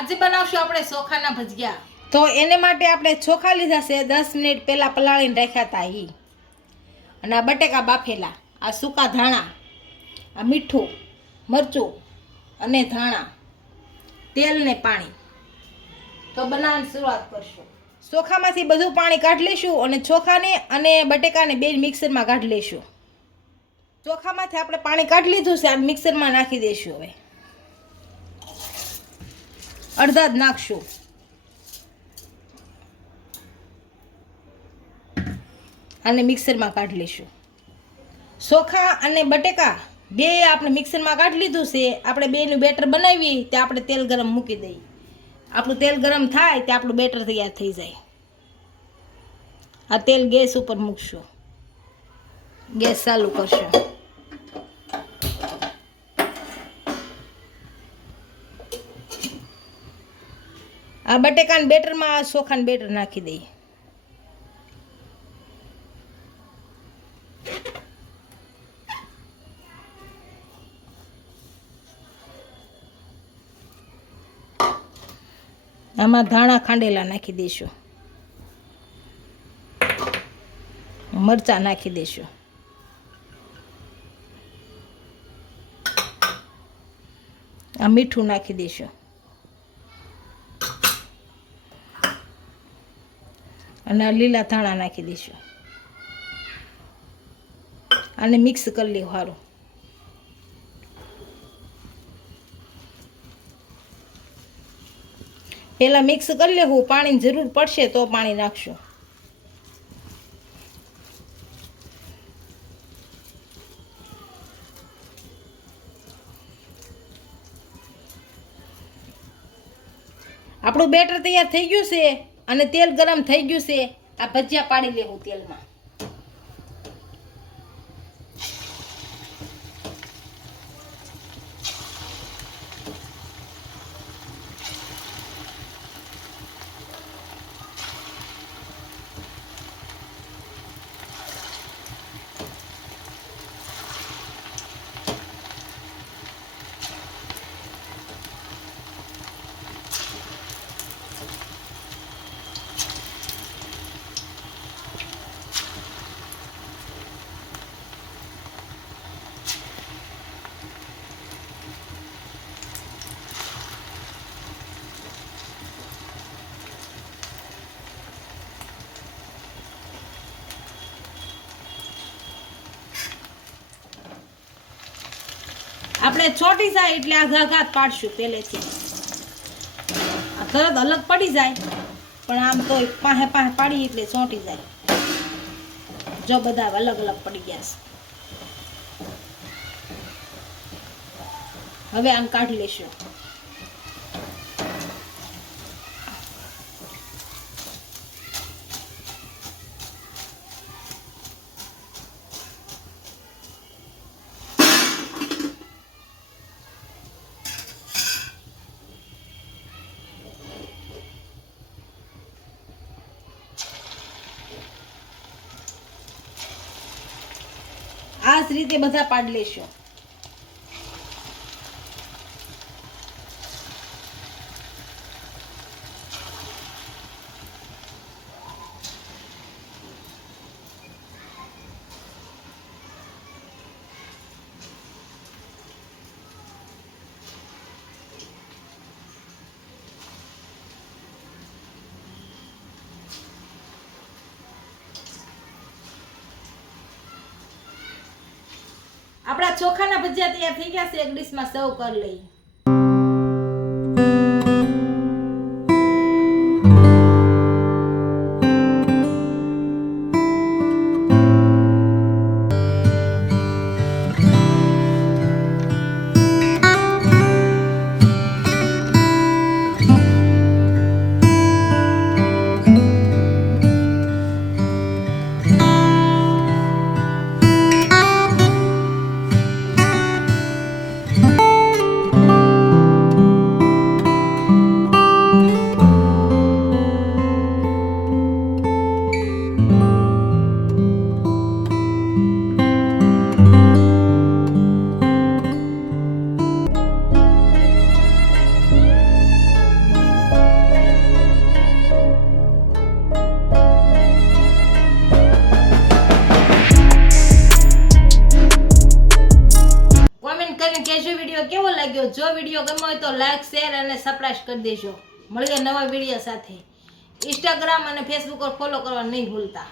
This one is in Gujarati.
આજે બનાવશું આપણે ચોખાના ભજીયા. તો એને માટે આપણે ચોખા લીધા છે દસ મિનિટ પહેલાં પલાળીને રાખ્યા હતા એ અને આ બટેકા બાફેલા આ સૂકા ધાણા આ મીઠું મરચું અને ધાણા તેલ ને પાણી. તો બનાવવાની શરૂઆત કરશું. ચોખામાંથી બધું પાણી કાઢી લઈશું અને ચોખાને અને બટેકાને બે મિક્સરમાં કાઢી લઈશું. ચોખામાંથી આપણે પાણી કાઢી લીધું છે આ મિક્સરમાં નાખી દઈશું હવે. અડધા જ નાખશું. અને મિક્સરમાં કાઢી લઈશું. સોખા અને બટેકા બે આપણે મિક્સરમાં કાઢી લીધું છે. આપણે બેનું બેટર બનાવી તે આપણે તેલ ગરમ મૂકી દઈએ. આપણું તેલ ગરમ થાય તે આપણું બેટર તૈયાર થઈ જાય. આ તેલ ગેસ ઉપર મૂકશું. ગેસ ચાલુ કરશું. આ બટેકાના બેટરમાં આ ચોખાનું બેટર નાખી દઈએ. આમાં ધાણા ખાંડેલા નાખી દઈશું. મરચાં નાખી દઈશું. આ મીઠું નાખી દઈશું. અને લીલા ધાણા નાખી દઈશું. અને મિક્સ કરી લેવું સારું પહેલાં મિક્સ કરી લેવું, પાણીની જરૂર પડશે તો પાણી નાખશું. આપણું બેટર તૈયાર થઈ ગયું છે. અને તેલ ગરમ થઈ ગયું છે આ ભજીયા પાડી લેવું તેલમાં. આપણે ચોટી જાય એટલે આ ઘાઘાત પાડશું પહેલેથી. આ તરત અલગ પડી જાય, પણ આમ તો પાહે પાહે પાડી એટલે ચોંટી જાય. જો બધા અલગ અલગ પડી ગયા છે. હવે આમ કાઢી લેશું. રીતે બધા પાડી લેશું આપણા ચોખાના ભજીયા તૈયાર થઈ ગયા છે. એક ડીશમાં સર્વ કરી લઈએ. કેવો લાગ્યો? જો વીડિયો ગમે હોય તો લાઇક શેર અને સપ્રાઈશ કરી દેજો. મળીએ નવા વીડિયો સાથે. ઇન્સ્ટાગ્રામ અને ફેસબુક પર ફોલો કરવા નહીં ભૂલતા.